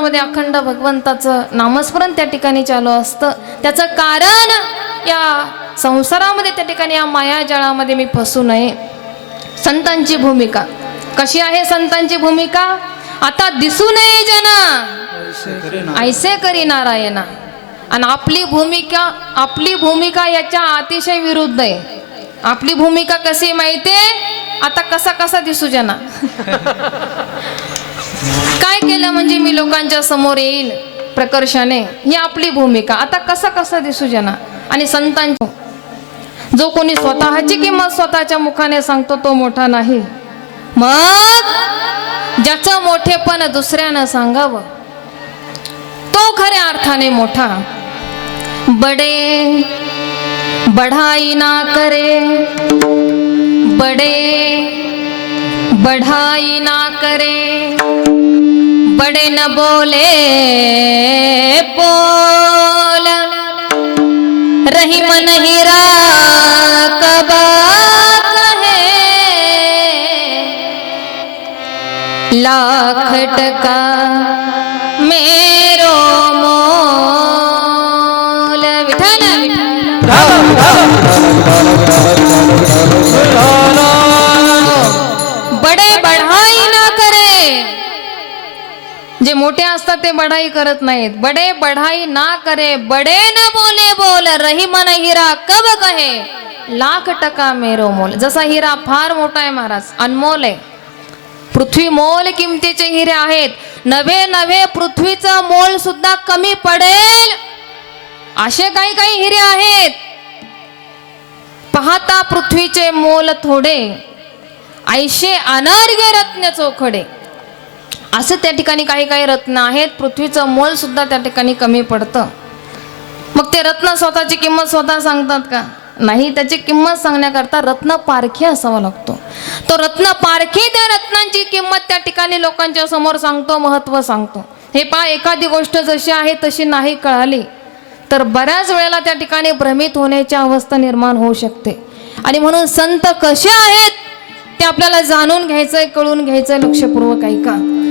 अंतकरणामध्ये अखंड भगवंताचं नामस्मरण त्या ठिकाणी चालू असतं. त्याचं कारण या संसारामध्ये त्या ठिकाणी या मायाजाळामध्ये मी फसू नये. संतांची भूमिका. कशी आहे संतांची भूमिका? आता दिसू नये जना. ऐसे करी नारायणा. आणि आपली भूमिका आपली भूमिका याच्या अतिशय विरुद्ध आहे. आपली भूमिका कशी माहिती आता कसा कसा दिसू जना. काय केलं म्हणजे मी लोकांच्या समोर येईल प्रकर्षाने? ही आपली भूमिका. आता कसा कसा दिसू जना आणि संतांची जो कोणी स्वतःची किंमत स्वतःच्या मुखाने सांगतो तो मोठा नाही. मग ज्याचं मोठेपण दुसऱ्यानं सांगावं तो खऱ्या अर्थाने मोठा. बडे बढाई ना करे. बडे बढ़ाई ना बड़े न बोले बोल रही मन हीरा कबा कहे। लाख टका मेरो मोल। विठा ना जे मोठे असतात ते बढाई करत नाहीत. बडे बढाई ना करे बडे न बोले बोल रही मन हिरा कब कहे? लाख टका मेरो मोल. जसा हिरा फार मोठा आहे महाराज अनमोल आहे. पृथ्वी मोल किमतीचे हिरे आहेत. नवे नवे पृथ्वीचं मोल सुद्धा कमी पडेल. असे काही काही हिरे आहेत. पाहता पृथ्वीचे मोल थोडे. ऐशे अनर्घ्य रत्न चोखडे. असं त्या ठिकाणी काही काही रत्न आहेत. पृथ्वीचं मोल सुद्धा त्या ठिकाणी कमी पडतं. मग ते रत्न स्वतःची किंमत स्वतः सांगतात का? नाही त्याची किंमत सांगण्याकरता रत्न पारखी असावा लागतो. तो रत्न पारखी त्या रत्नांची किंमत त्या ठिकाणी लोकांच्या समोर सांगतो महत्त्व सांगतो. हे पा एखादी गोष्ट जशी आहे तशी नाही कळाली तर बऱ्याच वेळेला त्या ठिकाणी भ्रमित होण्याची अवस्था निर्माण होऊ शकते. आणि म्हणून संत कसे आहेत ते आपल्याला जाणून घ्यायचंय कळून घ्यायचंय लक्षपूर्वक ऐका. का